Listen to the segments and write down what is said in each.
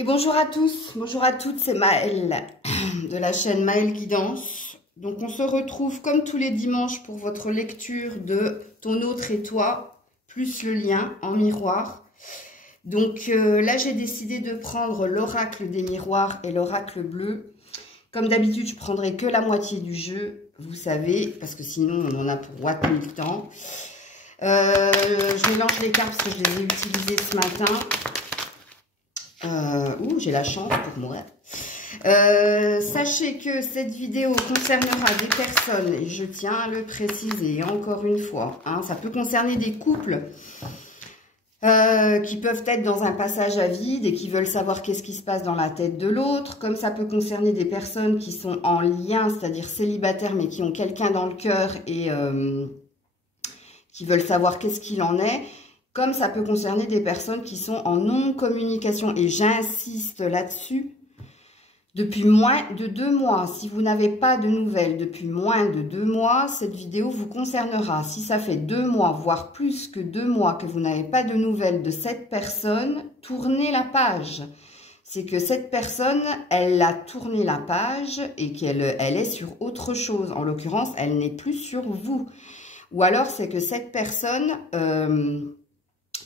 Et bonjour à tous, bonjour à toutes, c'est Maëlle de la chaîne Maëlle Guidance. Donc on se retrouve comme tous les dimanches pour votre lecture de Ton autre et toi, plus le lien en miroir. Donc là j'ai décidé de prendre l'oracle des miroirs et l'oracle bleu. Comme d'habitude je prendrai que la moitié du jeu, vous savez, parce que sinon on en a pour 3000 temps. Je mélange les cartes parce que je les ai utilisées ce matin. J'ai la chance pour moi. Sachez que cette vidéo concernera des personnes, et je tiens à le préciser encore une fois, hein, ça peut concerner des couples qui peuvent être dans un passage à vide et qui veulent savoir qu'est-ce qui se passe dans la tête de l'autre, comme ça peut concerner des personnes qui sont en lien, c'est-à-dire célibataires, mais qui ont quelqu'un dans le cœur et qui veulent savoir qu'est-ce qu'il en est. Comme ça peut concerner des personnes qui sont en non-communication. Et j'insiste là-dessus, depuis moins de 2 mois. Si vous n'avez pas de nouvelles depuis moins de 2 mois, cette vidéo vous concernera. Si ça fait 2 mois, voire plus que 2 mois que vous n'avez pas de nouvelles de cette personne, tournez la page. C'est que cette personne, elle a tourné la page et qu'elle est sur autre chose. En l'occurrence, elle n'est plus sur vous. Ou alors, c'est que cette personne...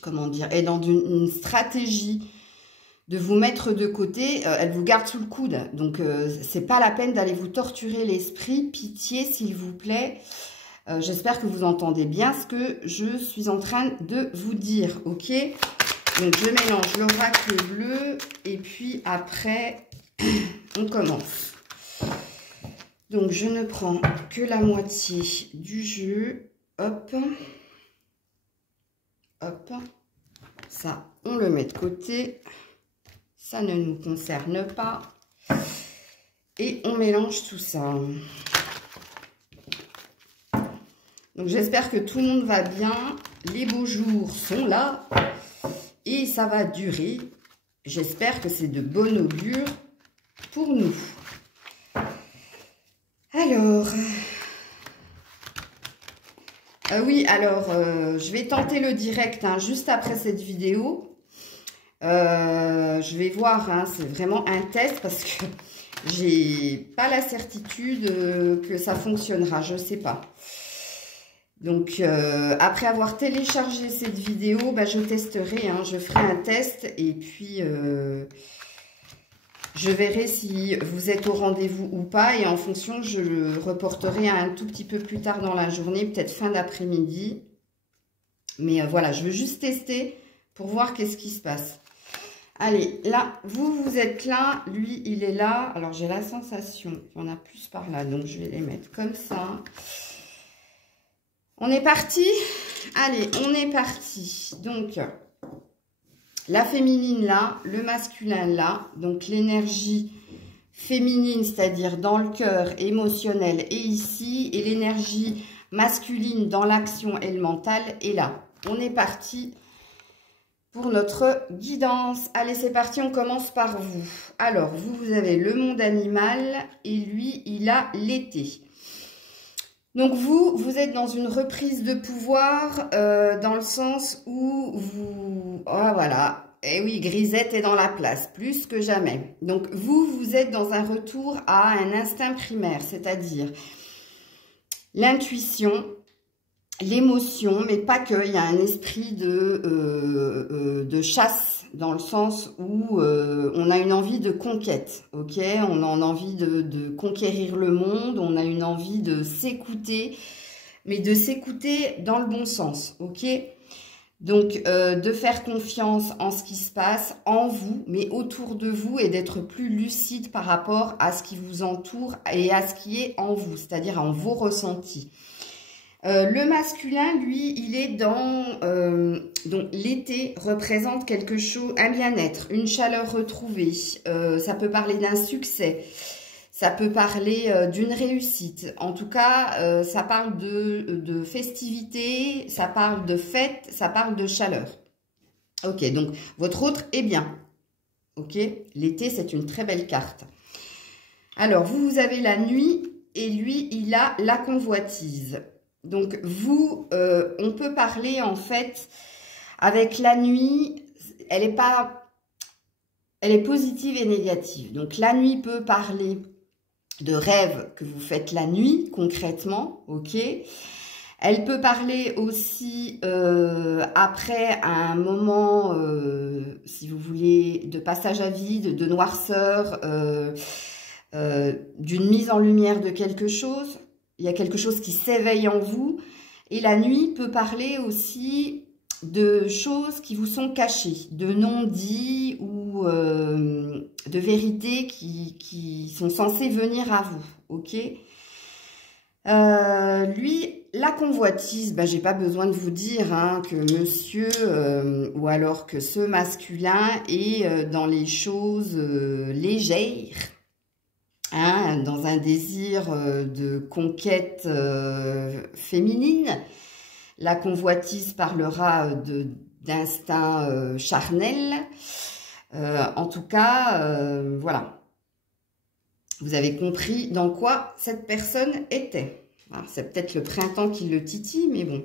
comment dire, est dans une stratégie de vous mettre de côté, elle vous garde sous le coude. Donc, c'est pas la peine d'aller vous torturer l'esprit. Pitié, s'il vous plaît. J'espère que vous entendez bien ce que je suis en train de vous dire, ok? Donc, je mélange l'oracle bleu et puis après, on commence. Donc, je ne prends que la moitié du jeu. Hop. Hop, ça, on le met de côté. Ça ne nous concerne pas. Et on mélange tout ça. Donc, j'espère que tout le monde va bien. Les beaux jours sont là. Et ça va durer. J'espère que c'est de bon augure pour nous. Alors... oui, alors, je vais tenter le direct hein, juste après cette vidéo. Je vais voir, hein, c'est vraiment un test parce que j'ai pas la certitude que ça fonctionnera, je sais pas. Donc, après avoir téléchargé cette vidéo, bah, je testerai, hein, je ferai un test et puis... je verrai si vous êtes au rendez-vous ou pas et en fonction, je le reporterai un tout petit peu plus tard dans la journée, peut-être fin d'après-midi. Mais voilà, je veux juste tester pour voir qu'est-ce qui se passe. Allez, là, vous êtes là, lui, il est là. Alors, j'ai la sensation qu'il y en a plus par là, donc je vais les mettre comme ça. On est parti? Allez, on est parti. Donc... la féminine là, le masculin là, donc l'énergie féminine, c'est-à-dire dans le cœur émotionnel est ici, et l'énergie masculine dans l'action et le mental est là. On est parti pour notre guidance. Allez, c'est parti, on commence par vous. Alors, vous avez le monde animal et lui, il a l'été. Donc vous êtes dans une reprise de pouvoir dans le sens où vous... oh, voilà, et oui, Grisette est dans la place, plus que jamais. Donc vous êtes dans un retour à un instinct primaire, c'est-à-dire l'intuition, l'émotion, mais pas que, il y a un esprit de chasse, dans le sens où on a une envie de conquête, ok? On a envie de conquérir le monde, on a une envie de s'écouter, mais de s'écouter dans le bon sens, ok? Donc, de faire confiance en ce qui se passe, en vous, mais autour de vous, et d'être plus lucide par rapport à ce qui vous entoure et à ce qui est en vous, c'est-à-dire en vos ressentis. Le masculin, lui, il est dans... donc, l'été représente quelque chose, un bien-être, une chaleur retrouvée. Ça peut parler d'un succès. Ça peut parler d'une réussite. En tout cas, ça parle de festivité, ça parle de fête, ça parle de chaleur. Ok, donc, votre autre est bien. Ok, l'été, c'est une très belle carte. Alors, vous avez la nuit et lui, il a la convoitise. Donc, vous, on peut parler, en fait, avec la nuit, elle n'est pas elle est positive et négative. Donc la nuit peut parler de rêves que vous faites la nuit, concrètement, ok. Elle peut parler aussi après un moment, si vous voulez, de passage à vide, de noirceur, d'une mise en lumière de quelque chose. Il y a quelque chose qui s'éveille en vous. Et la nuit peut parler aussi de choses qui vous sont cachées, de non-dits ou de vérités qui sont censées venir à vous, ok. Lui, la convoitise, ben, j'ai pas besoin de vous dire hein, que monsieur, ou alors que ce masculin est dans les choses légères, hein, dans un désir de conquête féminine. La convoitise parlera d'instinct charnel. En tout cas, voilà. Vous avez compris dans quoi cette personne était. C'est peut-être le printemps qui le titille, mais bon.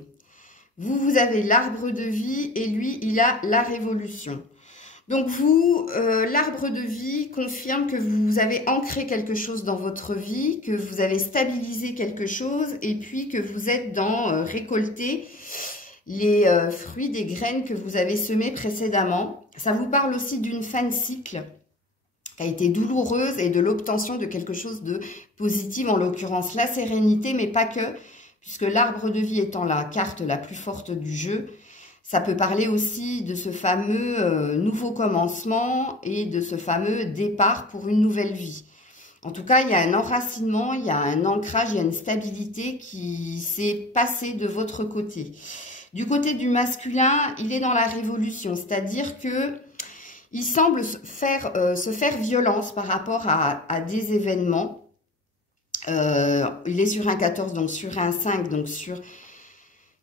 Vous avez l'arbre de vie et lui, il a la révolution. Donc vous, l'arbre de vie confirme que vous avez ancré quelque chose dans votre vie, que vous avez stabilisé quelque chose et puis que vous êtes dans récolter les fruits des graines que vous avez semées précédemment. Ça vous parle aussi d'une fin de cycle qui a été douloureuse et de l'obtention de quelque chose de positif, en l'occurrence la sérénité, mais pas que, puisque l'arbre de vie étant la carte la plus forte du jeu, ça peut parler aussi de ce fameux nouveau commencement et de ce fameux départ pour une nouvelle vie. En tout cas, il y a un enracinement, il y a un ancrage, il y a une stabilité qui s'est passée de votre côté. Du côté du masculin, il est dans la révolution, c'est-à-dire que il semble se faire violence par rapport à des événements. Il est sur un 14, donc sur un 5, donc sur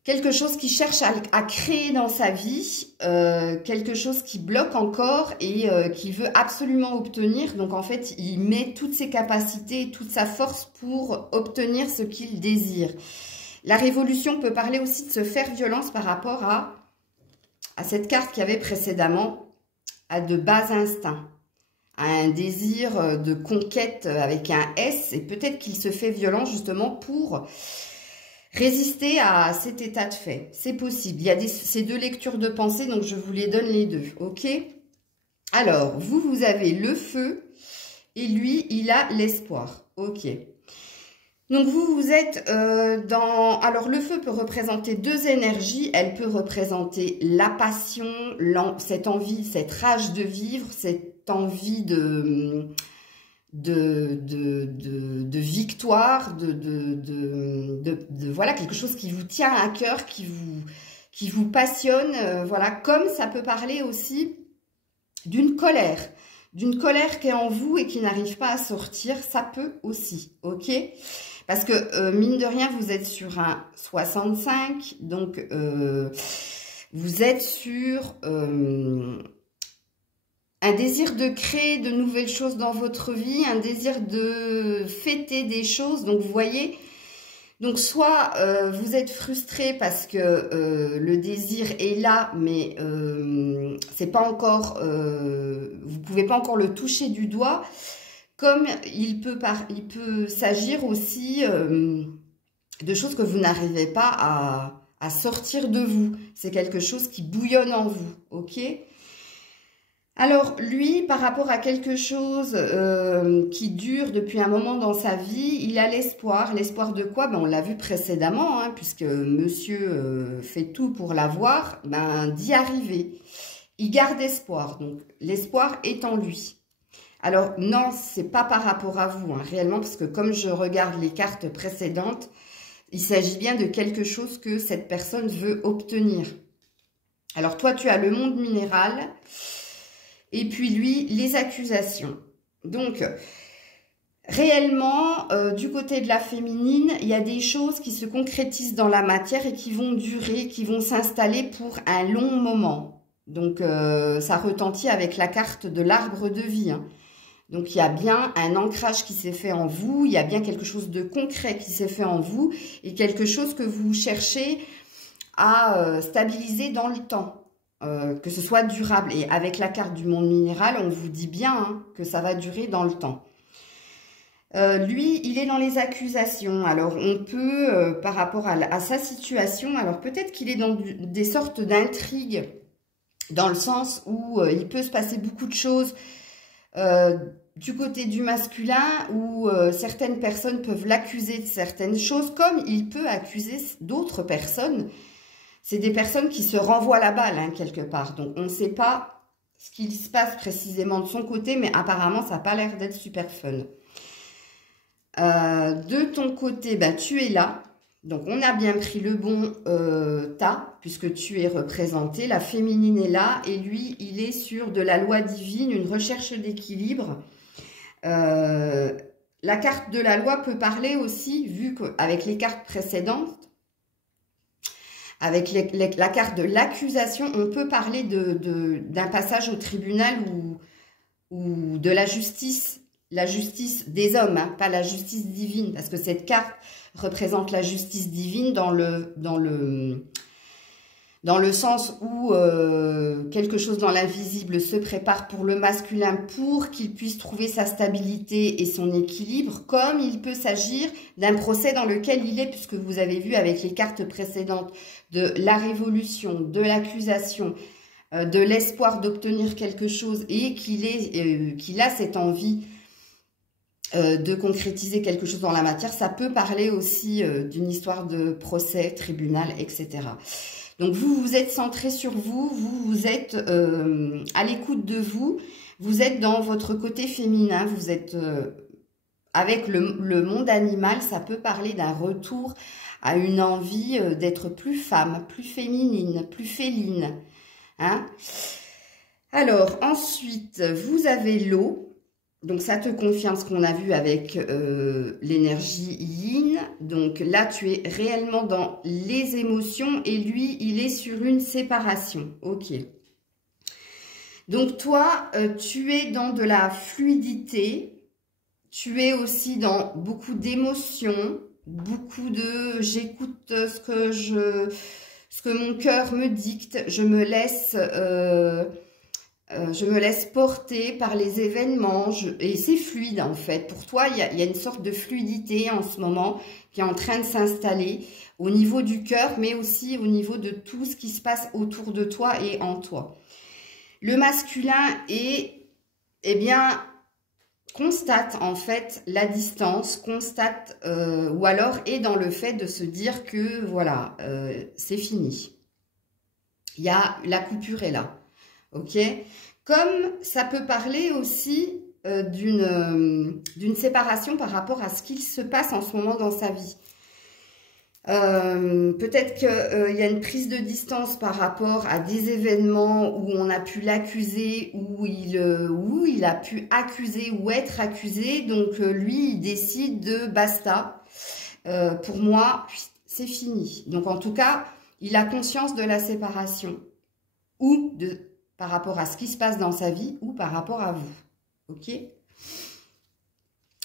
quelque chose qui cherche à créer dans sa vie, quelque chose qui bloque encore et qu'il veut absolument obtenir. Donc en fait, il met toutes ses capacités, toute sa force pour obtenir ce qu'il désire. La révolution peut parler aussi de se faire violence par rapport à cette carte qu'il y avait précédemment, à de bas instincts, à un désir de conquête avec un S, et peut-être qu'il se fait violence justement pour résister à cet état de fait. C'est possible. Il y a ces deux lectures de pensée, donc je vous les donne les deux, ok? Alors, vous avez le feu, et lui, il a l'espoir, ok? Donc vous êtes dans... Alors le feu peut représenter deux énergies. Elle peut représenter la passion, cette envie, cette rage de vivre, cette envie de victoire, voilà, quelque chose qui vous tient à cœur, qui vous passionne. Voilà, comme ça peut parler aussi d'une colère qui est en vous et qui n'arrive pas à sortir. Ça peut aussi, ok? Parce que, mine de rien, vous êtes sur un 65, donc vous êtes sur un désir de créer de nouvelles choses dans votre vie, un désir de fêter des choses. Donc, vous voyez, donc soit vous êtes frustré parce que le désir est là, mais c'est pas encore, vous pouvez pas encore le toucher du doigt. Comme il peut s'agir aussi de choses que vous n'arrivez pas à sortir de vous. C'est quelque chose qui bouillonne en vous, ok? Alors, lui, par rapport à quelque chose qui dure depuis un moment dans sa vie, il a l'espoir. L'espoir de quoi? Ben, on l'a vu précédemment, hein, puisque monsieur fait tout pour l'avoir, ben, d'y arriver. Il garde espoir, donc l'espoir est en lui. Alors, non, c'est pas par rapport à vous, hein, réellement, parce que comme je regarde les cartes précédentes, il s'agit bien de quelque chose que cette personne veut obtenir. Alors, toi, tu as le monde minéral, et puis lui, les accusations. Donc, réellement, du côté de la féminine, il y a des choses qui se concrétisent dans la matière et qui vont durer, qui vont s'installer pour un long moment. Donc, ça retentit avec la carte de l'arbre de vie, hein. Donc, il y a bien un ancrage qui s'est fait en vous, il y a bien quelque chose de concret qui s'est fait en vous et quelque chose que vous cherchez à stabiliser dans le temps. que ce soit durable. Et avec la carte du monde minéral, on vous dit bien hein, que ça va durer dans le temps. Lui, il est dans les accusations. Alors, on peut, par rapport à sa situation, alors peut-être qu'il est dans des sortes d'intrigues, dans le sens où il peut se passer beaucoup de choses du côté du masculin, où certaines personnes peuvent l'accuser de certaines choses, comme il peut accuser d'autres personnes. C'est des personnes qui se renvoient la balle, hein, quelque part. Donc, on ne sait pas ce qu'il se passe précisément de son côté, mais apparemment, ça n'a pas l'air d'être super fun. De ton côté, bah, tu es là. Donc, on a bien pris le bon tas, puisque tu es représenté. La féminine est là, et lui, il est sur de la loi divine, une recherche d'équilibre. La carte de la loi peut parler aussi, vu qu'avec les cartes précédentes, avec la carte de l'accusation, on peut parler d'un passage au tribunal ou de la justice des hommes, hein, pas la justice divine, parce que cette carte représente la justice divine dans le sens où quelque chose dans l'invisible se prépare pour le masculin pour qu'il puisse trouver sa stabilité et son équilibre, comme il peut s'agir d'un procès dans lequel il est, puisque vous avez vu avec les cartes précédentes de la révolution, de l'accusation, de l'espoir d'obtenir quelque chose et qu'il a cette envie de concrétiser quelque chose dans la matière. Ça peut parler aussi d'une histoire de procès, tribunal, etc. Donc, vous êtes centré sur vous, vous êtes à l'écoute de vous, vous êtes dans votre côté féminin, vous êtes avec le monde animal, ça peut parler d'un retour à une envie d'être plus femme, plus féminine, plus féline. Hein? Alors, ensuite, vous avez l'eau. Donc, ça te confirme ce qu'on a vu avec l'énergie yin. Donc, là, tu es réellement dans les émotions et lui, il est sur une séparation. Ok. Donc, toi, tu es dans de la fluidité. Tu es aussi dans beaucoup d'émotions, beaucoup de « j'écoute ce que mon cœur me dicte, je me laisse porter par les événements et c'est fluide en fait. Pour toi, il y a une sorte de fluidité en ce moment qui est en train de s'installer au niveau du cœur, mais aussi au niveau de tout ce qui se passe autour de toi et en toi. Le masculin constate en fait la distance, constate ou alors est dans le fait de se dire que voilà, c'est fini. La coupure est là. Ok, comme ça peut parler aussi d'une séparation par rapport à ce qu'il se passe en ce moment dans sa vie. Peut-être qu'il y a une prise de distance par rapport à des événements où on a pu l'accuser, où il a pu accuser ou être accusé. Donc lui, il décide de basta. Pour moi, c'est fini. Donc en tout cas, il a conscience de la séparation ou par rapport à ce qui se passe dans sa vie ou par rapport à vous. Ok?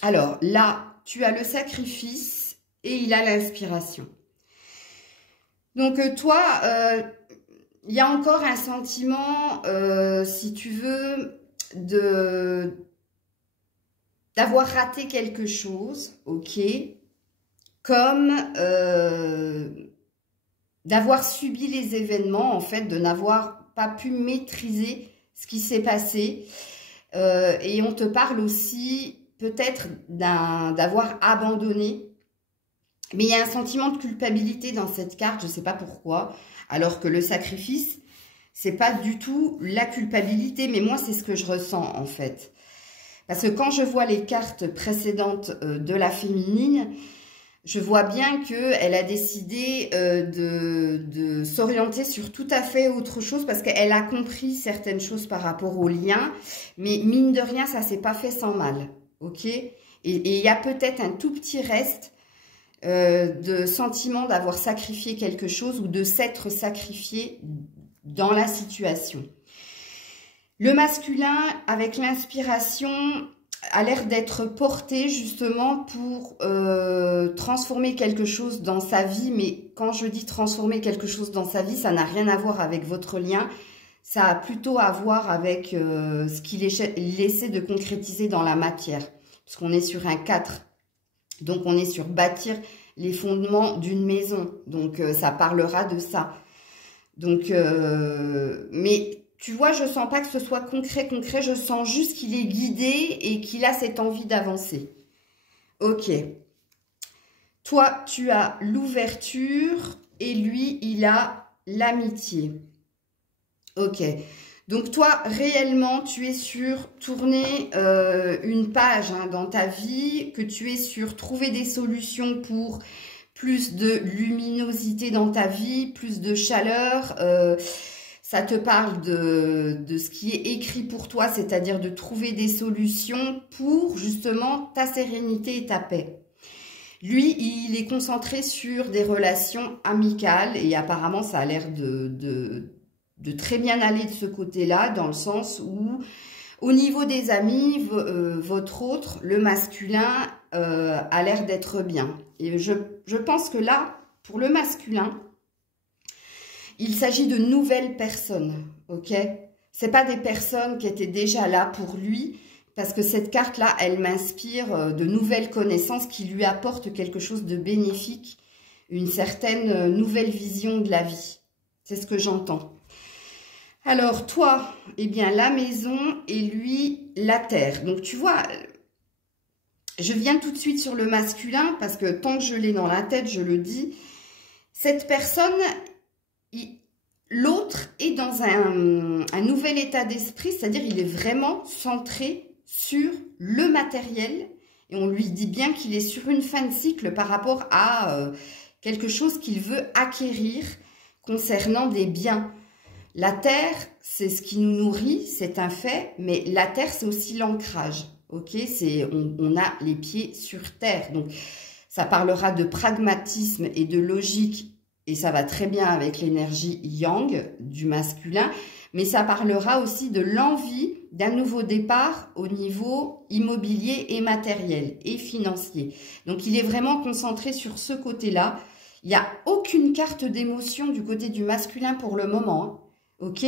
Alors là, tu as le sacrifice et il a l'inspiration. Donc toi, il y a encore un sentiment, si tu veux, d'avoir raté quelque chose, ok? Comme d'avoir subi les événements, en fait, de n'avoir pas pu maîtriser ce qui s'est passé. Et on te parle aussi peut-être d'avoir abandonné. Mais il y a un sentiment de culpabilité dans cette carte, je ne sais pas pourquoi. Alors que le sacrifice, c'est pas du tout la culpabilité. Mais moi, c'est ce que je ressens en fait. Parce que quand je vois les cartes précédentes de la féminine, je vois bien qu'elle a décidé de s'orienter sur tout à fait autre chose parce qu'elle a compris certaines choses par rapport au lien. Mais mine de rien, ça s'est pas fait sans mal. Ok? Et il y a peut-être un tout petit reste de sentiment d'avoir sacrifié quelque chose ou de s'être sacrifié dans la situation. Le masculin, avec l'inspiration, a l'air d'être porté justement pour transformer quelque chose dans sa vie. Mais quand je dis transformer quelque chose dans sa vie, ça n'a rien à voir avec votre lien. ça a plutôt à voir avec ce qu'il essaie de concrétiser dans la matière. Puisqu'on est sur un 4. Donc, on est sur bâtir les fondements d'une maison. Donc, ça parlera de ça. Donc, mais tu vois, je sens pas que ce soit concret. Je sens juste qu'il est guidé et qu'il a cette envie d'avancer. Ok. Toi, tu as l'ouverture et lui, il a l'amitié. Ok. Donc, toi, réellement, tu es sur tourner une page dans ta vie, que tu es sur trouver des solutions pour plus de luminosité dans ta vie, plus de chaleur. Ça te parle de ce qui est écrit pour toi, c'est-à-dire de trouver des solutions pour justement ta sérénité et ta paix. Lui, il est concentré sur des relations amicales et apparemment, ça a l'air de très bien aller de ce côté-là, dans le sens où, au niveau des amis, votre autre, le masculin, a l'air d'être bien. Et je pense que là, pour le masculin, il s'agit de nouvelles personnes, ok? C'est pas des personnes qui étaient déjà là pour lui, parce que cette carte-là, elle m'inspire de nouvelles connaissances qui lui apportent quelque chose de bénéfique, une certaine nouvelle vision de la vie. C'est ce que j'entends. Alors, toi, eh bien, la maison et lui, la terre. Donc, tu vois, je viens tout de suite sur le masculin parce que tant que je l'ai dans la tête, je le dis, cette personne, l'autre est dans un nouvel état d'esprit, c'est-à-dire il est vraiment centré sur le matériel et on lui dit bien qu'il est sur une fin de cycle par rapport à quelque chose qu'il veut acquérir concernant des biens. La terre, c'est ce qui nous nourrit, c'est un fait, mais la terre, c'est aussi l'ancrage. Ok, on a les pieds sur terre. Donc, ça parlera de pragmatisme et de logique, et ça va très bien avec l'énergie yang du masculin, mais ça parlera aussi de l'envie d'un nouveau départ au niveau immobilier et matériel et financier. Donc, il est vraiment concentré sur ce côté-là. Il n'y a aucune carte d'émotion du côté du masculin pour le moment, hein. Ok,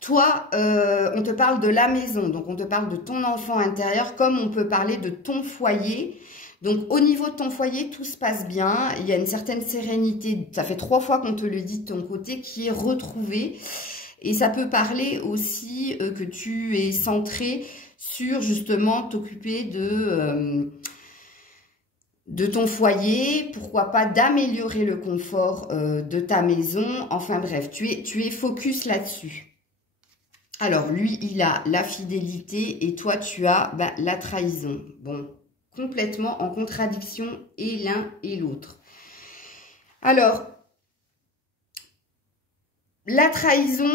toi, on te parle de la maison, donc on te parle de ton enfant intérieur, comme on peut parler de ton foyer. Donc, au niveau de ton foyer, tout se passe bien. Il y a une certaine sérénité, ça fait 3 fois qu'on te le dit de ton côté, qui est retrouvée. Et ça peut parler aussi que tu es centré sur, justement, t'occuper de ton foyer, pourquoi pas d'améliorer le confort de ta maison. Enfin bref, tu es focus là-dessus. Alors, lui, il a la fidélité et toi, tu as la trahison. Bon, complètement en contradiction et l'un et l'autre. Alors, la trahison,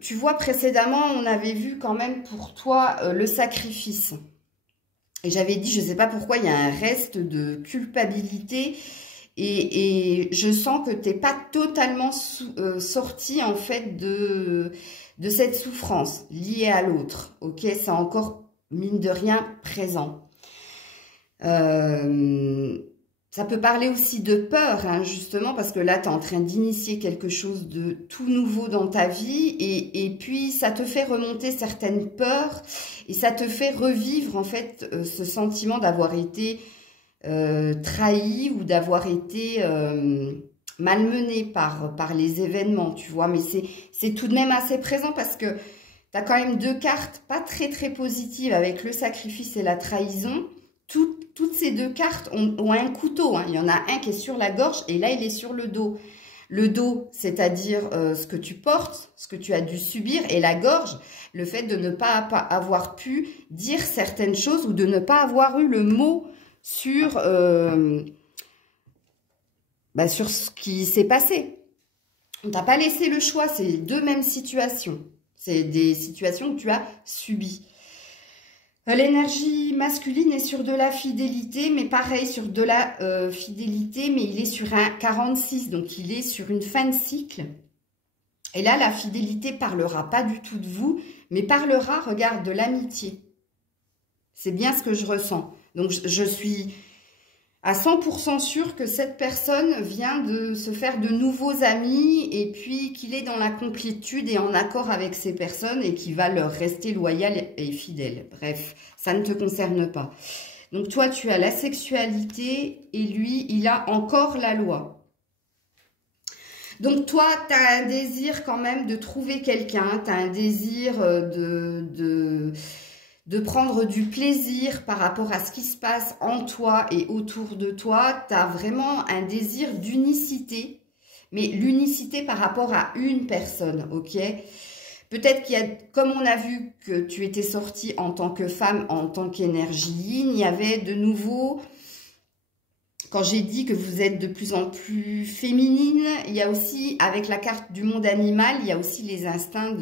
tu vois, précédemment, on avait vu quand même pour toi le sacrifice. Et j'avais dit, je ne sais pas pourquoi, il y a un reste de culpabilité et je sens que tu n'es pas totalement sorti en fait de cette souffrance liée à l'autre. Ok, c'est encore, mine de rien, présent. Ça peut parler aussi de peur, hein, justement, parce que là, tu es en train d'initier quelque chose de tout nouveau dans ta vie et puis ça te fait remonter certaines peurs et ça te fait revivre, en fait, ce sentiment d'avoir été trahi ou d'avoir été malmené par les événements, tu vois. Mais c'est tout de même assez présent parce que tu as quand même 2 cartes pas très, très positives avec le sacrifice et la trahison. Toutes ces 2 cartes ont un couteau, hein. Il y en a un qui est sur la gorge et là, il est sur le dos. Le dos, c'est-à-dire ce que tu portes, ce que tu as dû subir, et la gorge, le fait de ne pas avoir pu dire certaines choses ou de ne pas avoir eu le mot sur ce qui s'est passé. On t'a pas laissé le choix, c'est les 2 mêmes situations. C'est des situations que tu as subies. L'énergie masculine est sur de la fidélité, mais pareil, sur de la fidélité, mais il est sur un 46, donc il est sur une fin de cycle. Et là, la fidélité parlera pas du tout de vous, mais parlera, regarde, de l'amitié. C'est bien ce que je ressens. Donc, je suis à 100% sûr que cette personne vient de se faire de nouveaux amis et puis qu'il est dans la complétude et en accord avec ces personnes et qu'il va leur rester loyal et fidèle. Bref, ça ne te concerne pas. Donc toi, tu as la sexualité et lui, il a encore la loi. Donc toi, tu as un désir quand même de trouver quelqu'un, tu as un désir de prendre du plaisir par rapport à ce qui se passe en toi et autour de toi. Tu as vraiment un désir d'unicité, mais l'unicité par rapport à une personne, ok? Peut-être qu'il y a, comme on a vu que tu étais sortie en tant que femme, en tant qu'énergie yin, il y avait de nouveau, quand j'ai dit que vous êtes de plus en plus féminine, il y a aussi, avec la carte du monde animal, il y a aussi les instincts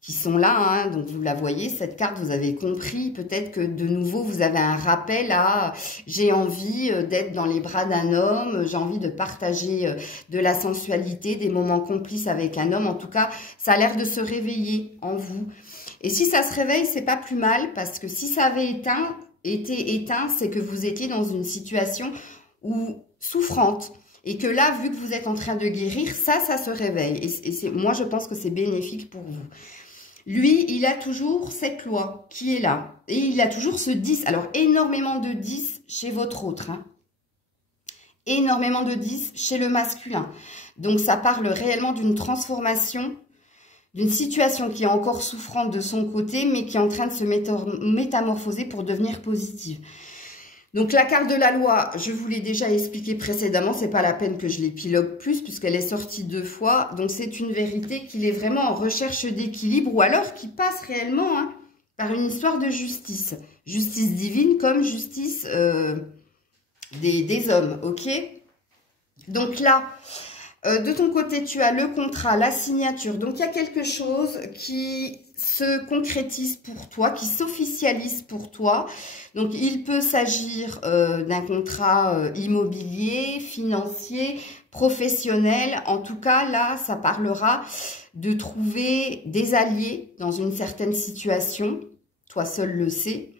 qui sont là, hein. Donc vous la voyez, cette carte, vous avez compris, peut-être que de nouveau, vous avez un rappel à « j'ai envie d'être dans les bras d'un homme, j'ai envie de partager de la sensualité, des moments complices avec un homme ». En tout cas, ça a l'air de se réveiller en vous. Et si ça se réveille, c'est pas plus mal, parce que si ça avait été éteint, c'est que vous étiez dans une situation où souffrante. Et que là, vu que vous êtes en train de guérir, ça se réveille. Et moi, je pense que c'est bénéfique pour vous. Lui, il a toujours cette loi qui est là. Et il a toujours ce 10. Alors, énormément de 10 chez votre autre. Hein. Énormément de 10 chez le masculin. Donc, ça parle réellement d'une transformation, d'une situation qui est encore souffrante de son côté, mais qui est en train de se métamorphoser pour devenir positive. Donc, la carte de la loi, je vous l'ai déjà expliqué précédemment, c'est pas la peine que je l'épilogue plus, puisqu'elle est sortie 2 fois. Donc, c'est une vérité qu'il est vraiment en recherche d'équilibre, ou alors qui passe réellement par une histoire de justice. Justice divine comme justice des hommes, ok? Donc là, de ton côté, tu as le contrat, la signature. Donc, il y a quelque chose qui se concrétise pour toi, qui s'officialise pour toi. Donc, il peut s'agir d'un contrat immobilier, financier, professionnel. En tout cas, là, ça parlera de trouver des alliés dans une certaine situation. Toi seul le sais.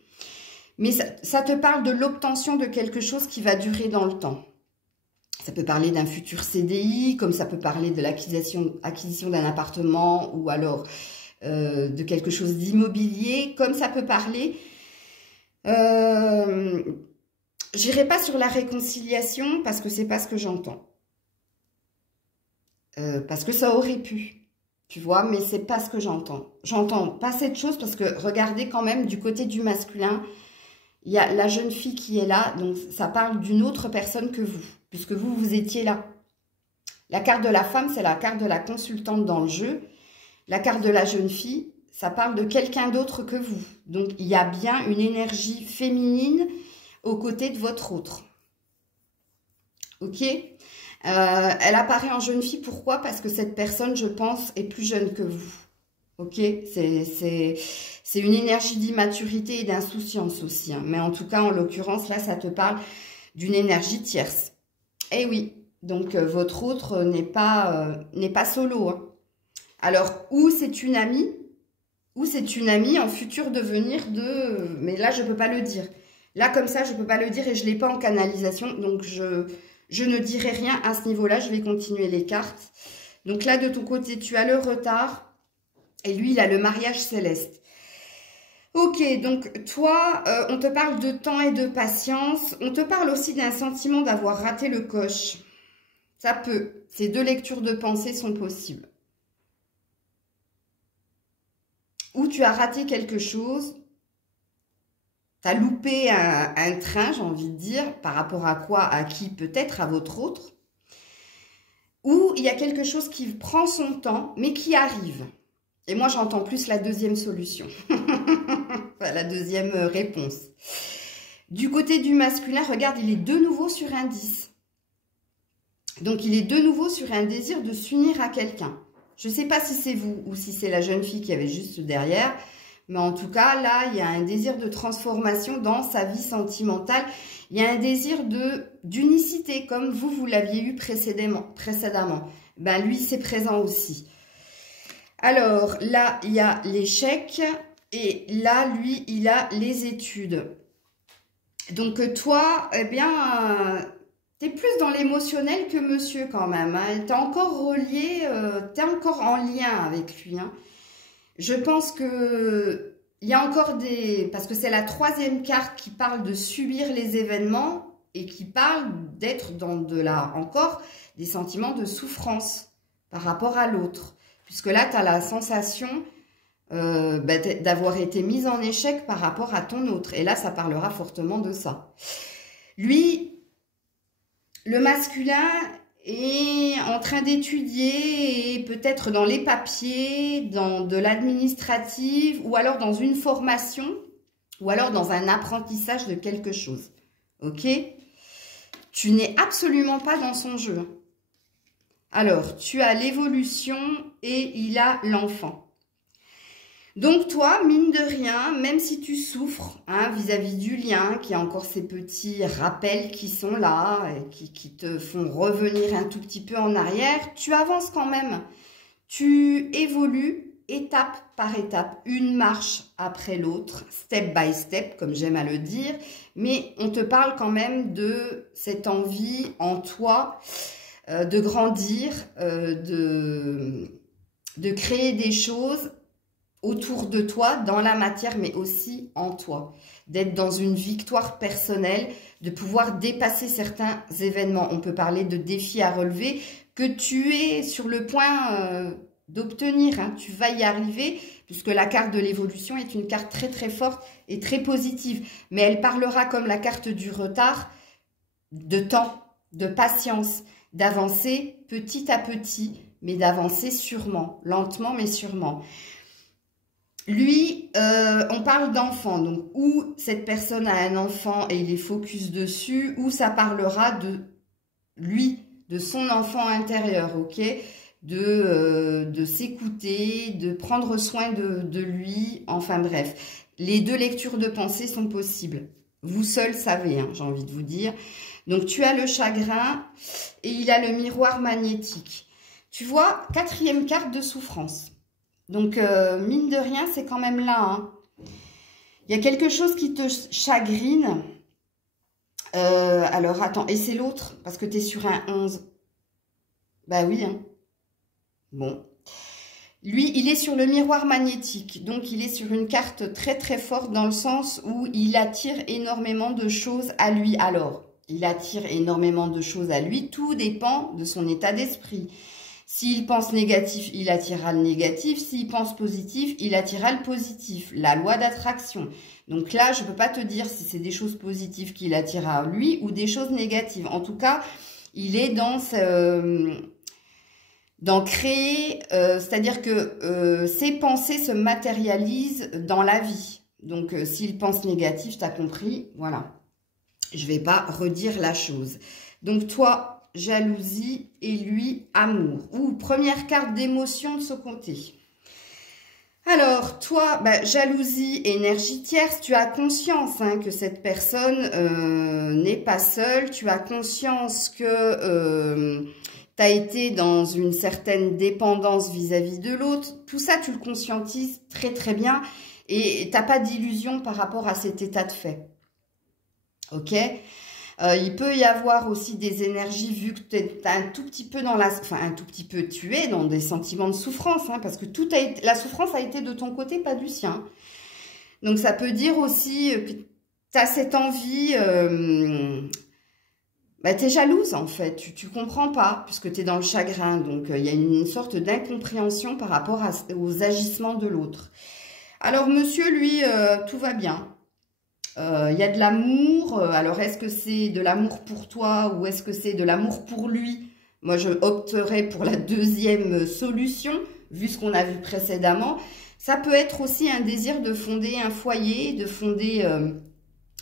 Mais ça te parle de l'obtention de quelque chose qui va durer dans le temps. Ça peut parler d'un futur CDI, comme ça peut parler de l'acquisition d'un appartement ou alors de quelque chose d'immobilier, comme ça peut parler. J'irai pas sur la réconciliation parce que c'est pas ce que j'entends. Parce que ça aurait pu, tu vois, mais c'est pas ce que j'entends. J'entends pas cette chose parce que regardez quand même du côté du masculin, il y a la jeune fille qui est là, donc ça parle d'une autre personne que vous, puisque vous étiez là. La carte de la femme, c'est la carte de la consultante dans le jeu. La carte de la jeune fille, ça parle de quelqu'un d'autre que vous. Donc, il y a bien une énergie féminine aux côtés de votre autre. Ok ? Elle apparaît en jeune fille, pourquoi? Parce que cette personne, je pense, est plus jeune que vous. Ok, c'est une énergie d'immaturité et d'insouciance aussi. Hein. Mais en tout cas, en l'occurrence, là, ça te parle d'une énergie tierce. Eh oui, donc votre autre n'est pas solo. Hein. Alors, ou c'est une amie en futur devenir de... Mais là, je ne peux pas le dire. Là, comme ça, je ne peux pas le dire et je ne l'ai pas en canalisation. Donc, je ne dirai rien à ce niveau-là. Je vais continuer les cartes. Donc là, de ton côté, tu as le retard. Et lui, il a le mariage céleste. Ok, donc toi, on te parle de temps et de patience. On te parle aussi d'un sentiment d'avoir raté le coche. Ça peut. Ces 2 lectures de pensée sont possibles. Ou tu as raté quelque chose. Tu as loupé un train, j'ai envie de dire. Par rapport à quoi? À qui? Peut-être à votre autre. Ou il y a quelque chose qui prend son temps, mais qui arrive. Et moi, j'entends plus la deuxième solution. Enfin, la deuxième réponse. Du côté du masculin, regarde, il est de nouveau sur un 10. Donc, il est de nouveau sur un désir de s'unir à quelqu'un. Je ne sais pas si c'est vous ou si c'est la jeune fille qui avait juste derrière. Mais en tout cas, là, il y a un désir de transformation dans sa vie sentimentale. Il y a un désir d'unicité, comme vous l'aviez eu précédemment. Ben, lui, c'est présent aussi. Alors, là, il y a l'échec et là, lui, il a les études. Donc toi, eh bien, t'es plus dans l'émotionnel que monsieur quand même. Hein. T'es encore relié, t'es encore en lien avec lui. Hein. Je pense que il y a encore des... Parce que c'est la troisième carte qui parle de subir les événements et qui parle d'être dans encore des sentiments de souffrance par rapport à l'autre. Puisque là, tu as la sensation d'avoir été mise en échec par rapport à ton autre. Et là, ça parlera fortement de ça. Lui, le masculin est en train d'étudier et peut-être dans les papiers, dans de l'administratif ou alors dans une formation ou alors dans un apprentissage de quelque chose. Ok? Tu n'es absolument pas dans son jeu. Alors, tu as l'évolution et il a l'enfant. Donc toi, mine de rien, même si tu souffres vis-à-vis du lien, qu'il y a encore ces petits rappels qui sont là, et qui te font revenir un tout petit peu en arrière, tu avances quand même. Tu évolues étape par étape, une marche après l'autre, step by step, comme j'aime à le dire, mais on te parle quand même de cette envie en toi de grandir, de créer des choses autour de toi, dans la matière, mais aussi en toi. D'être dans une victoire personnelle, de pouvoir dépasser certains événements. On peut parler de défis à relever que tu es sur le point d'obtenir. Hein. Tu vas y arriver, puisque la carte de l'évolution est une carte très très forte et très positive. Mais elle parlera comme la carte du retard, de temps, de patience, d'avancer petit à petit, mais d'avancer sûrement, lentement mais sûrement. Lui, on parle d'enfant, donc ou cette personne a un enfant et il est focus dessus, ou ça parlera de lui, de son enfant intérieur, ok, de s'écouter, de prendre soin de lui, enfin bref. Les deux lectures de pensée sont possibles. Vous seul savez, hein, j'ai envie de vous dire. Donc tu as le chagrin et il a le miroir magnétique. Tu vois, quatrième carte de souffrance. Donc, mine de rien, c'est quand même là. Hein. Il y a quelque chose qui te chagrine. Alors, attends. Et c'est l'autre, parce que tu es sur un 11. Bah oui. Hein. Bon. Lui, il est sur le miroir magnétique. Donc, il est sur une carte très, très forte dans le sens où il attire énormément de choses à lui. Alors, il attire énormément de choses à lui. Tout dépend de son état d'esprit. S'il pense négatif, il attirera le négatif. S'il pense positif, il attirera le positif. La loi d'attraction. Donc là, je ne peux pas te dire si c'est des choses positives qu'il attirera lui ou des choses négatives. En tout cas, il est dans créer, c'est-à-dire que ses pensées se matérialisent dans la vie. Donc, s'il pense négatif, tu as compris, voilà. Je ne vais pas redire la chose. Donc, toi... jalousie et lui, amour. Ou première carte d'émotion de ce côté. Alors, toi, jalousie, énergie tierce, tu as conscience hein, que cette personne n'est pas seule. Tu as conscience que tu as été dans une certaine dépendance vis-à-vis de l'autre. Tout ça, tu le conscientises très très bien. Et tu n'as pas d'illusion par rapport à cet état de fait. Ok ? Il peut y avoir aussi des énergies, vu que tu es un tout petit peu dans la... Enfin, un tout petit peu, tu es dans des sentiments de souffrance, hein, parce que la souffrance a été de ton côté, pas du sien. Donc, ça peut dire aussi que tu as cette envie... tu es jalouse, en fait. Tu comprends pas, puisque tu es dans le chagrin. Donc, il y a une sorte d'incompréhension par rapport aux agissements de l'autre. Alors, monsieur, lui, tout va bien. Il y a de l'amour. Alors, est-ce que c'est de l'amour pour toi ou est-ce que c'est de l'amour pour lui? Moi, je opterais pour la deuxième solution, vu ce qu'on a vu précédemment. Ça peut être aussi un désir de fonder un foyer, de fonder,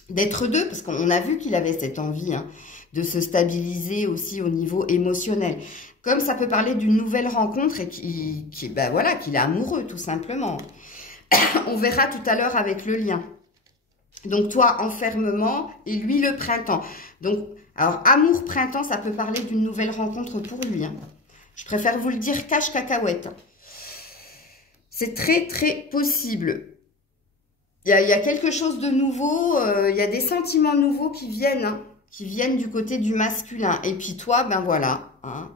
d'être deux, parce qu'on a vu qu'il avait cette envie hein, de se stabiliser aussi au niveau émotionnel. Comme ça peut parler d'une nouvelle rencontre et qu'il est amoureux, tout simplement. On verra tout à l'heure avec le lien. Donc, toi, enfermement et lui, le printemps. Donc, alors, amour, printemps, ça peut parler d'une nouvelle rencontre pour lui. Hein. Je préfère vous le dire cache cacahuète. C'est très, très possible. il y a quelque chose de nouveau, il y a des sentiments nouveaux qui viennent du côté du masculin. Et puis toi, ben voilà, hein,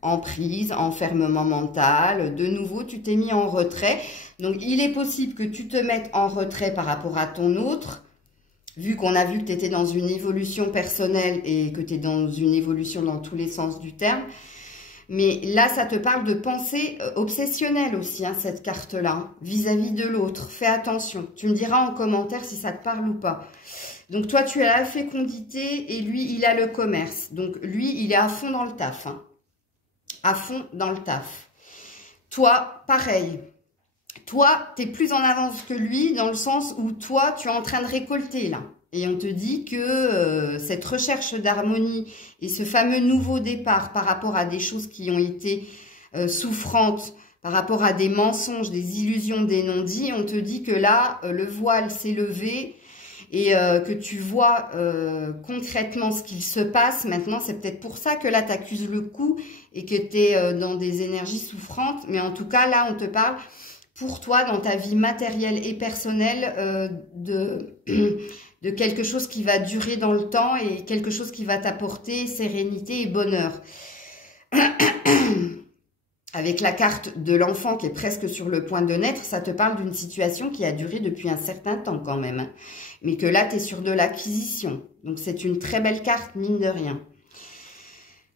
emprise, enfermement mental, de nouveau, tu t'es mis en retrait. Donc, il est possible que tu te mettes en retrait par rapport à ton autre, vu qu'on a vu que tu étais dans une évolution personnelle et que tu es dans une évolution dans tous les sens du terme. Mais là, ça te parle de pensée obsessionnelle aussi, hein, cette carte-là, vis-à-vis de l'autre. Fais attention. Tu me diras en commentaire si ça te parle ou pas. Donc, toi, tu as la fécondité et lui, il a le commerce. Donc, lui, il est à fond dans le taf. Hein. À fond dans le taf. Toi, pareil. Toi, tu es plus en avance que lui dans le sens où toi, tu es en train de récolter, là. Et on te dit que cette recherche d'harmonie et ce fameux nouveau départ par rapport à des choses qui ont été souffrantes, par rapport à des mensonges, des illusions, des non-dits, on te dit que là, le voile s'est levé et que tu vois concrètement ce qu'il se passe. Maintenant, c'est peut-être pour ça que là, tu accuses le coup et que tu es dans des énergies souffrantes. Mais en tout cas, là, on te parle pour toi, dans ta vie matérielle et personnelle, de quelque chose qui va durer dans le temps et quelque chose qui va t'apporter sérénité et bonheur. Avec la carte de l'enfant qui est presque sur le point de naître, ça te parle d'une situation qui a duré depuis un certain temps quand même. Mais que là, tu es sur de l'acquisition. Donc, c'est une très belle carte, mine de rien.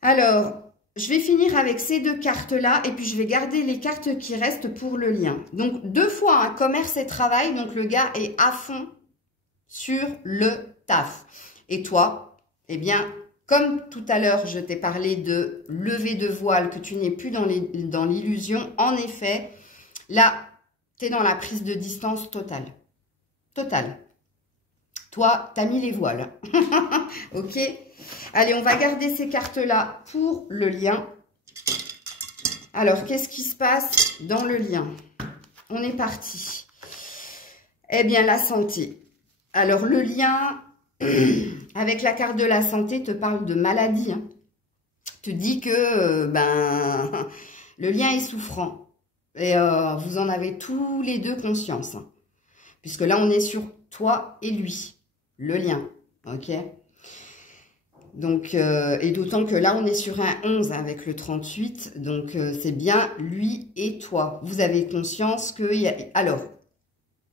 Alors, je vais finir avec ces deux cartes-là et puis je vais garder les cartes qui restent pour le lien. Donc, 2 fois, hein, commerce et travail. Donc, le gars est à fond sur le taf. Et toi, eh bien, comme tout à l'heure, je t'ai parlé de lever de voile, que tu n'es plus dans l'illusion, en effet, là, tu es dans la prise de distance totale. Totale. Toi, tu as mis les voiles. Ok? Allez, on va garder ces cartes-là pour le lien. Alors, qu'est-ce qui se passe dans le lien? On est parti. Eh bien, la santé. Alors, le lien avec la carte de la santé te parle de maladie. Hein. Te dit que le lien est souffrant. Et vous en avez tous les deux conscience. Hein. Puisque là, on est sur toi et lui. Le lien. Ok? Donc, et d'autant que là, on est sur un 11 avec le 38. Donc, c'est bien lui et toi. Vous avez conscience que...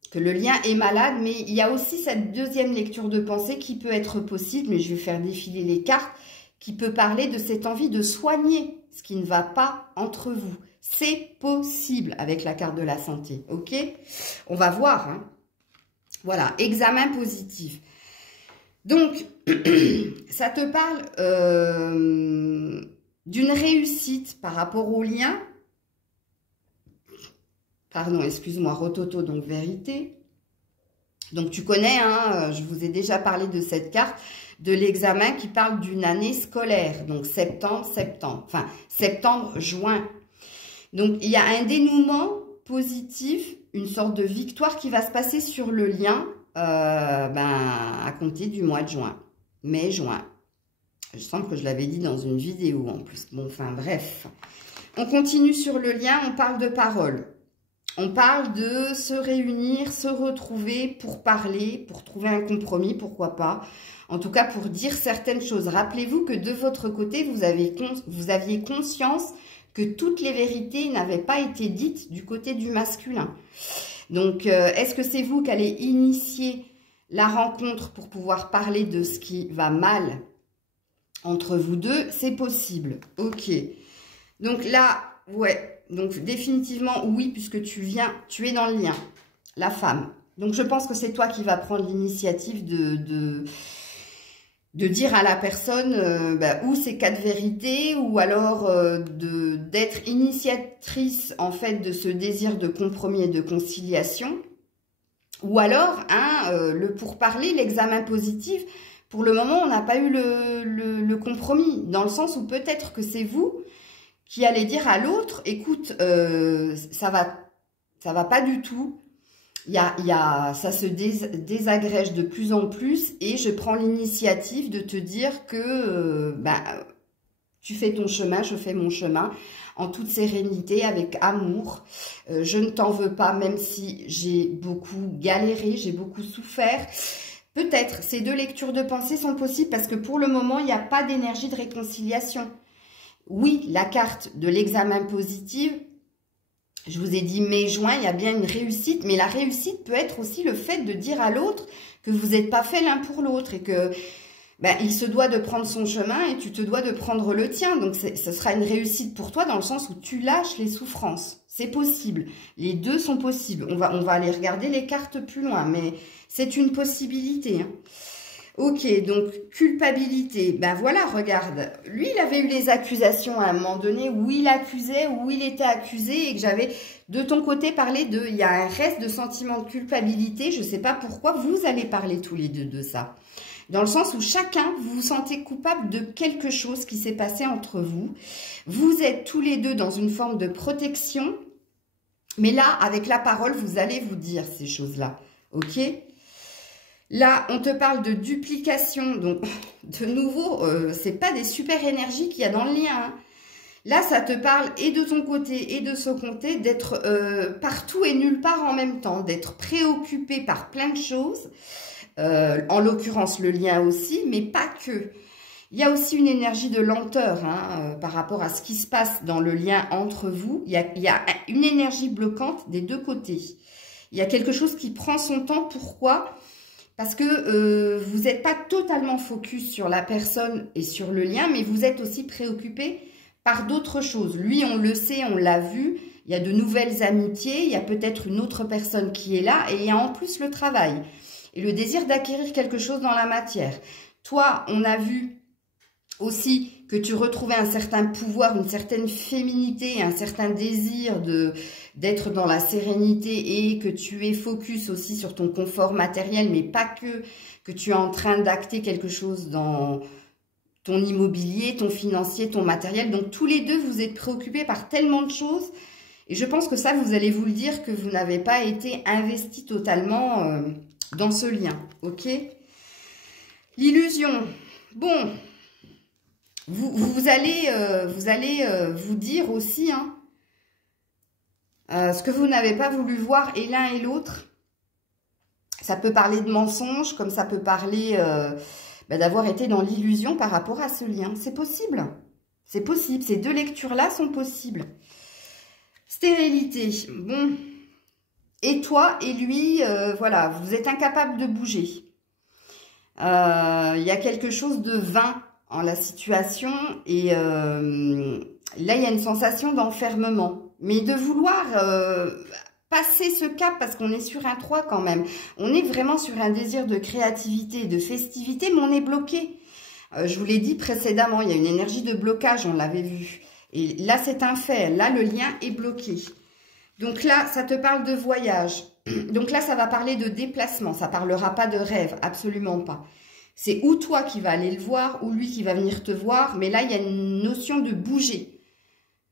que le lien est malade, mais il y a aussi cette deuxième lecture de pensée qui peut être possible, mais je vais faire défiler les cartes, qui peut parler de cette envie de soigner ce qui ne va pas entre vous. C'est possible avec la carte de la santé, ok? On va voir, hein? Voilà, examen positif. Donc, ça te parle d'une réussite par rapport au lien. Pardon, excuse-moi, rototo, donc vérité. Donc, tu connais, hein, je vous ai déjà parlé de cette carte, de l'examen qui parle d'une année scolaire. Donc, septembre-juin. Donc, il y a un dénouement positif, une sorte de victoire qui va se passer sur le lien à compter du mois de juin. Mai-juin. Il semble que je l'avais dit dans une vidéo en plus. Bon, enfin, bref. On continue sur le lien, on parle de parole. On parle de se réunir, se retrouver pour parler, pour trouver un compromis, pourquoi pas. En tout cas, pour dire certaines choses. Rappelez-vous que de votre côté, vous aviez conscience que toutes les vérités n'avaient pas été dites du côté du masculin. Donc, est-ce que c'est vous qui allez initier la rencontre pour pouvoir parler de ce qui va mal entre vous deux? C'est possible. Ok. Donc là, ouais. Donc, définitivement, oui, puisque tu es dans le lien, la femme. Donc, je pense que c'est toi qui vas prendre l'initiative de dire à la personne ou ces 4 vérités, ou alors d'être initiatrice, en fait, de ce désir de compromis et de conciliation. Ou alors, le pourparler, l'examen positif. Pour le moment, on n'a pas eu le compromis, dans le sens où peut-être que c'est vous qui allait dire à l'autre, écoute, ça va pas du tout, ça se désagrège de plus en plus, et je prends l'initiative de te dire que tu fais ton chemin, je fais mon chemin. en toute sérénité, avec amour. Je ne t'en veux pas, même si j'ai beaucoup galéré, j'ai beaucoup souffert. Peut-être, ces deux lectures de pensée sont possibles parce que pour le moment, il n'y a pas d'énergie de réconciliation. Oui, la carte de l'examen positif, je vous ai dit mai-juin, il y a bien une réussite, mais la réussite peut être aussi le fait de dire à l'autre que vous n'êtes pas fait l'un pour l'autre et que il se doit de prendre son chemin et tu te dois de prendre le tien. Donc, ce sera une réussite pour toi dans le sens où tu lâches les souffrances. C'est possible. Les deux sont possibles. On va aller regarder les cartes plus loin, mais c'est une possibilité. Hein. Ok, donc culpabilité. Ben voilà, regarde. Lui, il avait eu les accusations à un moment donné où il accusait, où il était accusé et que j'avais de ton côté parlé de... Il y a un reste de sentiment de culpabilité. Je ne sais pas pourquoi. Vous allez parler tous les deux de ça. Dans le sens où chacun, vous vous sentez coupable de quelque chose qui s'est passé entre vous. Vous êtes tous les deux dans une forme de protection. Mais là, avec la parole, vous allez vous dire ces choses-là. Ok ? Là, on te parle de duplication. Donc, de nouveau, c'est pas des super énergies qu'il y a dans le lien. Hein. Là, ça te parle et de ton côté et de ce côté d'être partout et nulle part en même temps. D'être préoccupé par plein de choses. En l'occurrence le lien aussi, mais pas que. Il y a aussi une énergie de lenteur hein, par rapport à ce qui se passe dans le lien entre vous. Il y a une énergie bloquante des deux côtés. Il y a quelque chose qui prend son temps. Pourquoi ? Parce que vous n'êtes pas totalement focus sur la personne et sur le lien, mais vous êtes aussi préoccupé par d'autres choses. Lui, on le sait, on l'a vu, il y a de nouvelles amitiés, il y a peut-être une autre personne qui est là, et il y a en plus le travail. Et le désir d'acquérir quelque chose dans la matière. Toi, on a vu aussi que tu retrouvais un certain pouvoir, une certaine féminité, un certain désir d'être dans la sérénité et que tu es focus aussi sur ton confort matériel, mais pas que tu es en train d'acter quelque chose dans ton immobilier, ton financier, ton matériel. Donc, tous les deux, vous êtes préoccupés par tellement de choses. Et je pense que ça, vous allez vous le dire que vous n'avez pas été investi totalement... dans ce lien, ok? L'illusion. Bon, vous allez vous dire aussi hein, ce que vous n'avez pas voulu voir et l'un et l'autre. Ça peut parler de mensonges, comme ça peut parler d'avoir été dans l'illusion par rapport à ce lien. C'est possible. C'est possible. Ces deux lectures-là sont possibles. Stérilité. Bon... Et toi et lui, voilà, vous êtes incapables de bouger. Il y a quelque chose de vain en la situation. Et là, il y a une sensation d'enfermement. Mais de vouloir passer ce cap, parce qu'on est sur un 3 quand même. On est vraiment sur un désir de créativité, de festivité, mais on est bloqué. Je vous l'ai dit précédemment, il y a une énergie de blocage, on l'avait vu. Et là, c'est un fait. Là, le lien est bloqué. Donc là, ça te parle de voyage. Donc là, ça va parler de déplacement. Ça ne parlera pas de rêve, absolument pas. C'est ou toi qui vas aller le voir, ou lui qui va venir te voir. Mais là, il y a une notion de bouger.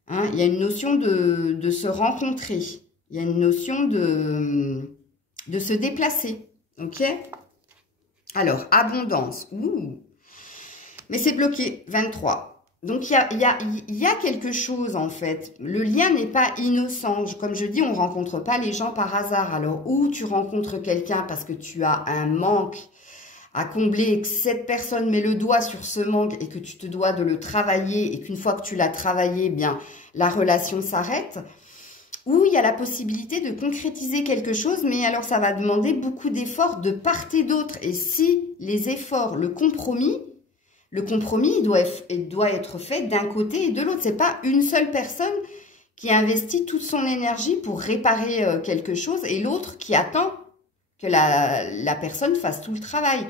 Hein, il y a une notion de se rencontrer. Il y a une notion de se déplacer. Ok ? Alors, abondance. Ouh. Mais c'est bloqué, 23. Donc, il y a quelque chose, en fait. Le lien n'est pas innocent. Comme je dis, on ne rencontre pas les gens par hasard. Alors, ou tu rencontres quelqu'un parce que tu as un manque à combler et que cette personne met le doigt sur ce manque et que tu te dois de le travailler et qu'une fois que tu l'as travaillé, eh bien, la relation s'arrête. Ou il y a la possibilité de concrétiser quelque chose, mais alors ça va demander beaucoup d'efforts de part et d'autre. Et si les efforts, le compromis, il doit être fait d'un côté et de l'autre. C'est pas une seule personne qui investit toute son énergie pour réparer quelque chose et l'autre qui attend que la personne fasse tout le travail.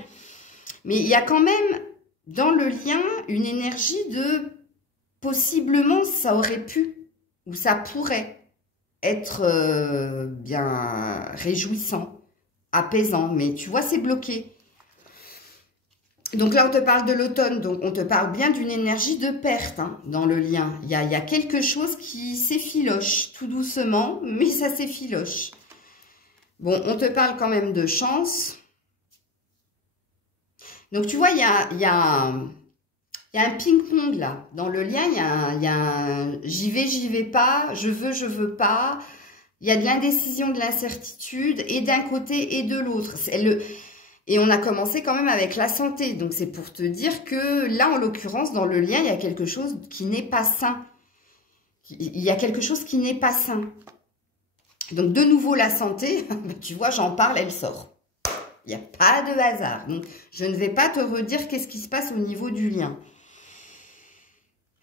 Mais il y a quand même dans le lien une énergie de possiblement ça aurait pu ou ça pourrait être bien réjouissant, apaisant. Mais tu vois, c'est bloqué. Donc là, on te parle de l'automne, donc on te parle bien d'une énergie de perte hein, dans le lien. Il y a quelque chose qui s'effiloche tout doucement, mais ça s'effiloche. Bon, on te parle quand même de chance. Donc tu vois, il y a Il y a un ping-pong là. Dans le lien, il y a un j'y vais pas, je veux pas. Il y a de l'indécision, de l'incertitude, et d'un côté et de l'autre. Et on a commencé quand même avec la santé. Donc c'est pour te dire que là, en l'occurrence, dans le lien, il y a quelque chose qui n'est pas sain. Il y a quelque chose qui n'est pas sain. Donc de nouveau, la santé, tu vois, j'en parle, elle sort. Il n'y a pas de hasard. Donc je ne vais pas te redire qu'est-ce qui se passe au niveau du lien.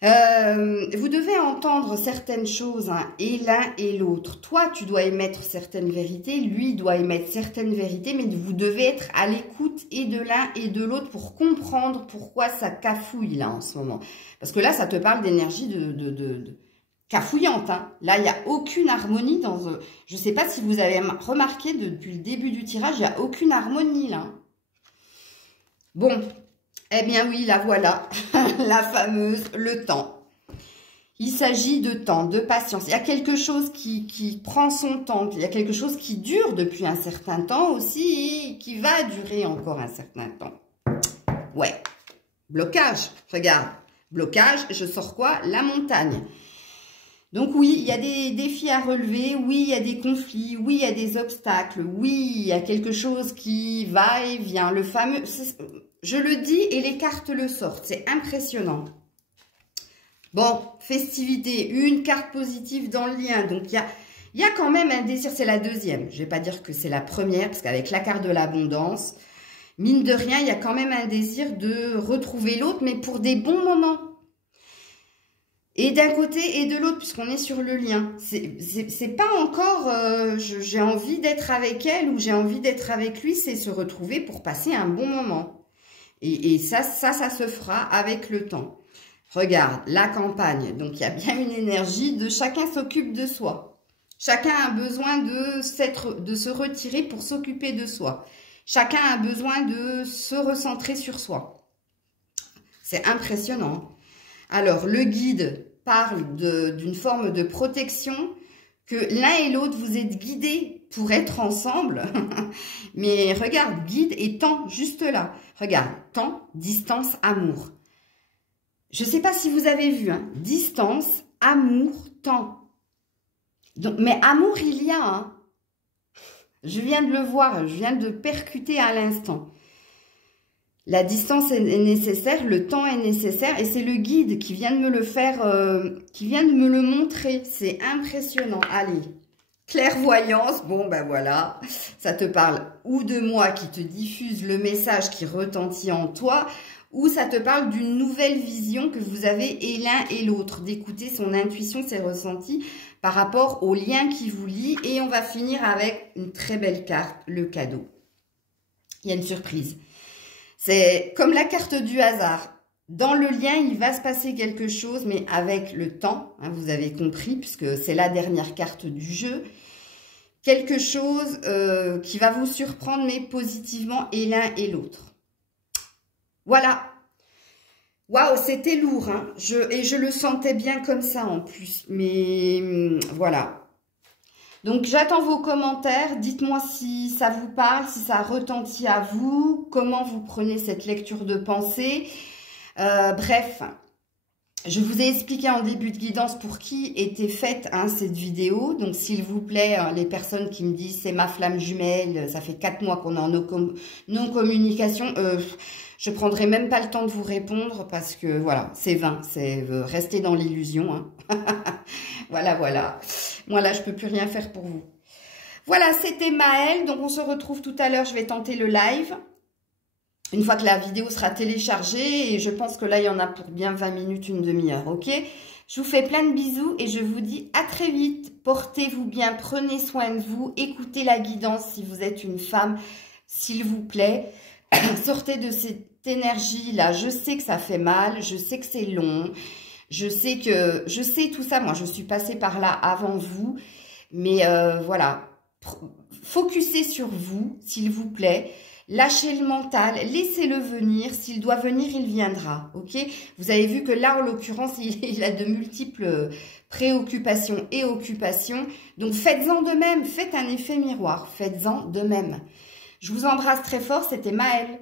Vous devez entendre certaines choses, hein, et l'un et l'autre. Toi, tu dois émettre certaines vérités, lui doit émettre certaines vérités, mais vous devez être à l'écoute et de l'un et de l'autre pour comprendre pourquoi ça cafouille là en ce moment. Parce que là, ça te parle d'énergie de cafouillante. Hein. Là, il n'y a aucune harmonie dans... Je ne sais pas si vous avez remarqué depuis le début du tirage, il n'y a aucune harmonie là. Bon... Eh bien oui, la voilà, la fameuse, le temps. Il s'agit de temps, de patience. Il y a quelque chose qui prend son temps, il y a quelque chose qui dure depuis un certain temps aussi, et qui va durer encore un certain temps. Ouais, blocage, regarde, blocage, je sors quoi? La montagne. Donc oui, il y a des défis à relever, oui, il y a des conflits, oui, il y a des obstacles, oui, il y a quelque chose qui va et vient, le fameux... Je le dis et les cartes le sortent, c'est impressionnant. Bon, festivité, une carte positive dans le lien, donc il y a quand même un désir, c'est la deuxième, je ne vais pas dire que c'est la première, parce qu'avec la carte de l'abondance, mine de rien, il y a quand même un désir de retrouver l'autre, mais pour des bons moments. Et d'un côté et de l'autre, puisqu'on est sur le lien. C'est pas encore j'ai envie d'être avec elle ou j'ai envie d'être avec lui, c'est se retrouver pour passer un bon moment. Et ça se fera avec le temps. Regarde, la campagne. Donc, il y a bien une énergie de chacun s'occupe de soi. Chacun a besoin de se retirer pour s'occuper de soi. Chacun a besoin de se recentrer sur soi. C'est impressionnant. Alors, le guide parle d'une forme de protection, que l'un et l'autre, vous êtes guidés pour être ensemble. Mais regarde, guide et temps, juste là. Regarde, temps, distance, amour. Je ne sais pas si vous avez vu, hein, distance, amour, temps. Donc, mais amour, il y a. Hein. Je viens de le voir, je viens de percuter à l'instant. La distance est nécessaire, le temps est nécessaire et c'est le guide qui vient de me le faire, qui vient de me le montrer. C'est impressionnant. Allez, clairvoyance, bon ben voilà, ça te parle ou de moi qui te diffuse le message qui retentit en toi, ou ça te parle d'une nouvelle vision que vous avez et l'un et l'autre, d'écouter son intuition, ses ressentis par rapport au lien qui vous lie. Et on va finir avec une très belle carte, le cadeau. Il y a une surprise. C'est comme la carte du hasard. Dans le lien, il va se passer quelque chose, mais avec le temps, hein, vous avez compris, puisque c'est la dernière carte du jeu. Quelque chose qui va vous surprendre, mais positivement, et l'un et l'autre. Voilà. Waouh, c'était lourd, hein. Et je le sentais bien comme ça en plus. Mais voilà. Donc, j'attends vos commentaires. Dites-moi si ça vous parle, si ça retentit à vous, comment vous prenez cette lecture de pensée. Bref, je vous ai expliqué en début de guidance pour qui était faite cette vidéo. Donc, s'il vous plaît, les personnes qui me disent « c'est ma flamme jumelle, ça fait 4 mois qu'on est en non-communication », je ne prendrai même pas le temps de vous répondre parce que, voilà, c'est vain, c'est rester dans l'illusion. Hein. Voilà, voilà. Moi, là, je ne peux plus rien faire pour vous. Voilà, c'était Maëlle. Donc, on se retrouve tout à l'heure. Je vais tenter le live. Une fois que la vidéo sera téléchargée. Et je pense que là, il y en a pour bien 20 minutes, une demi-heure. Ok? Je vous fais plein de bisous et je vous dis à très vite. Portez-vous bien. Prenez soin de vous. Écoutez la guidance si vous êtes une femme, s'il vous plaît. Sortez de cette énergie-là. Je sais que ça fait mal. Je sais que c'est long. Je sais tout ça, moi je suis passée par là avant vous, mais voilà, focussez sur vous, s'il vous plaît, lâchez le mental, laissez-le venir, s'il doit venir, il viendra, ok? Vous avez vu que là, en l'occurrence, il a de multiples préoccupations et occupations, donc faites-en de même, faites un effet miroir, faites-en de même. Je vous embrasse très fort, c'était Maëlle.